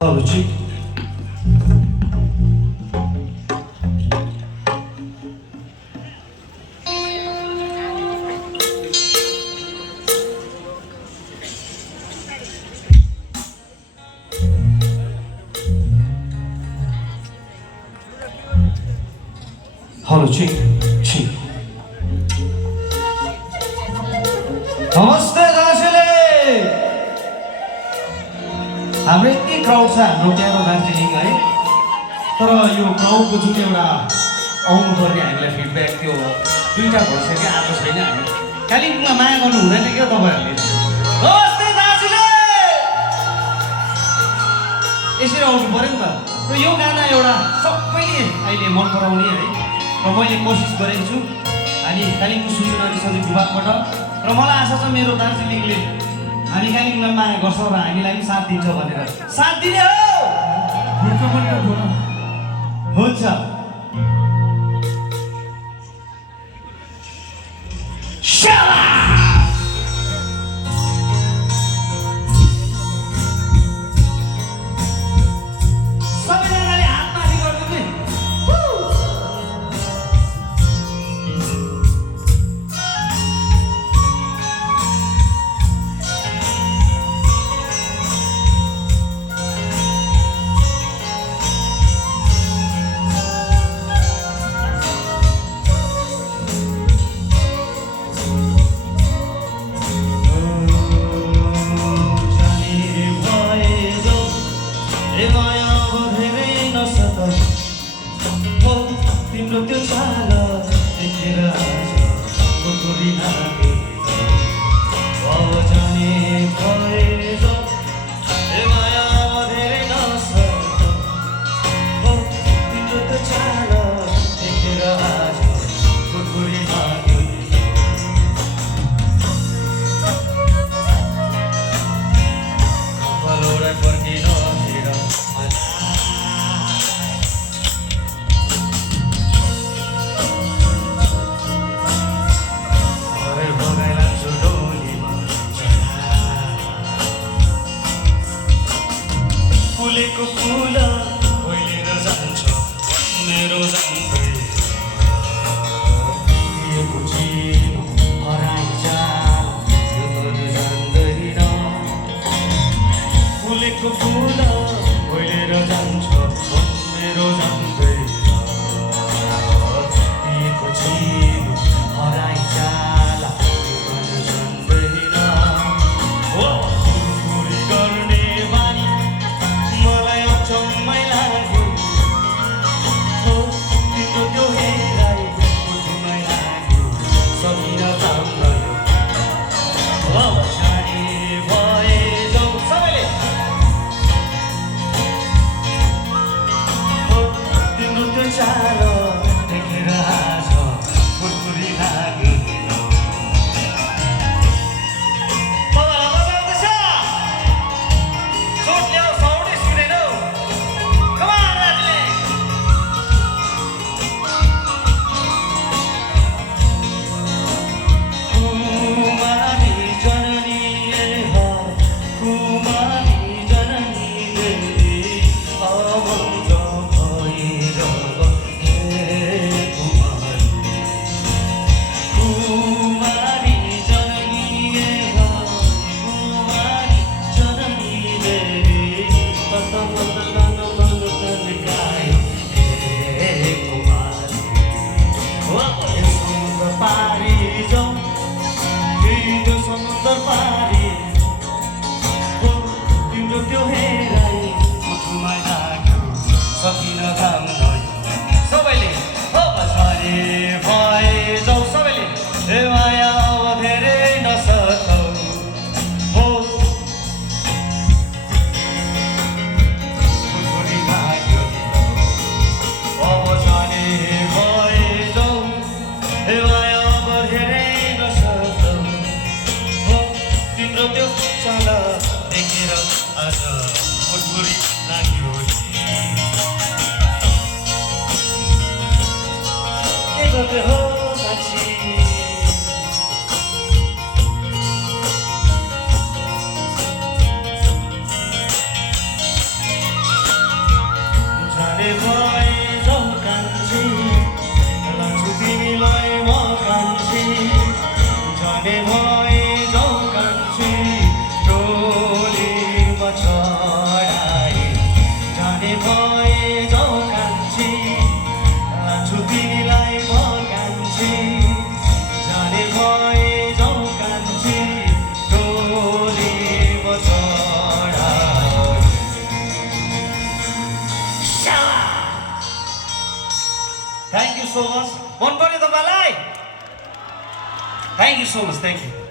Hello, Chick. Hello, Chick. Chick. नमस्ते दाजुले हाम्रो यति क्राउड छ हाम्रो त्यहाँको दार्जिलिङ है तर यो क्राउडको जुन एउटा आउनुपर्ने हामीलाई फिडब्याक त्यो दुईवटा भइसक्यो आएको छैन हामी कालिम्पोङमा माया गर्नु हुँदैन क्या तपाईँहरूले नमस्ते दाजुले यसरी आउनु पऱ्यो नि त र यो गाना एउटा सबैले अहिले मन पराउने है र मैले कोसिस गरेको छु हामी कालिम्पोङ सूचना अनि सञ्चार विभागबाट र मलाई आशा छ मेरो दार्जिलिङले हामी कालिम्पोङमा माया गर्छ र हामीलाई पनि साथ दिन्छ भनेर साथ दिने हो हुन्छ सबैजनाले हात माथि गरिदिनु नि तिम्रो त्यो चाल देखेर खुकुरी लाग्यो अब जाने भएछ ए माया धेरै नसक्छ तिम्रो त्यो चाल देखेर आज खुकुरी लाग्यो कपालौडा पर्खिन हेर फुलेको फुल ओइलेर जान्छ मेरो जान्दै दिएको चिनो हराइजाल यो मन जान्दैन फुलेको फुल ओइलेर जान्छ मेरो जान्दै दिएको चिनो हराइजाल यो मन जान्दैन ओ फुलफुली गर्ने बानी मलाई अचम्मै लाग्यो हो तिम्रो त्यो हेराइ मुटुमै लाग्यो सकिन जान्दैन अब छाडी भए जाउँ सबैले हो तिम्रो त्यो चाल देखेर आज फुलफुली लाग्यो सुन्दर पारी हो तिम्रो त्यो हेराइ मुटुमा लाग्यो सकिन जान्दैन सबैले हो पछाडि भए जाउँ सबैले ए माया अब धेरै नसक्छौ हो फुलफुली लाग्यो अब जाने भए जाउँ ए माया अब धेरै तिम्रो त्यो चाल देखेर आज फुलफुली लाग्यो के गर्दै हो साक्षी थ्याङ्क यू सो मच मन पर्यो तपाईँलाई thank you so much thank you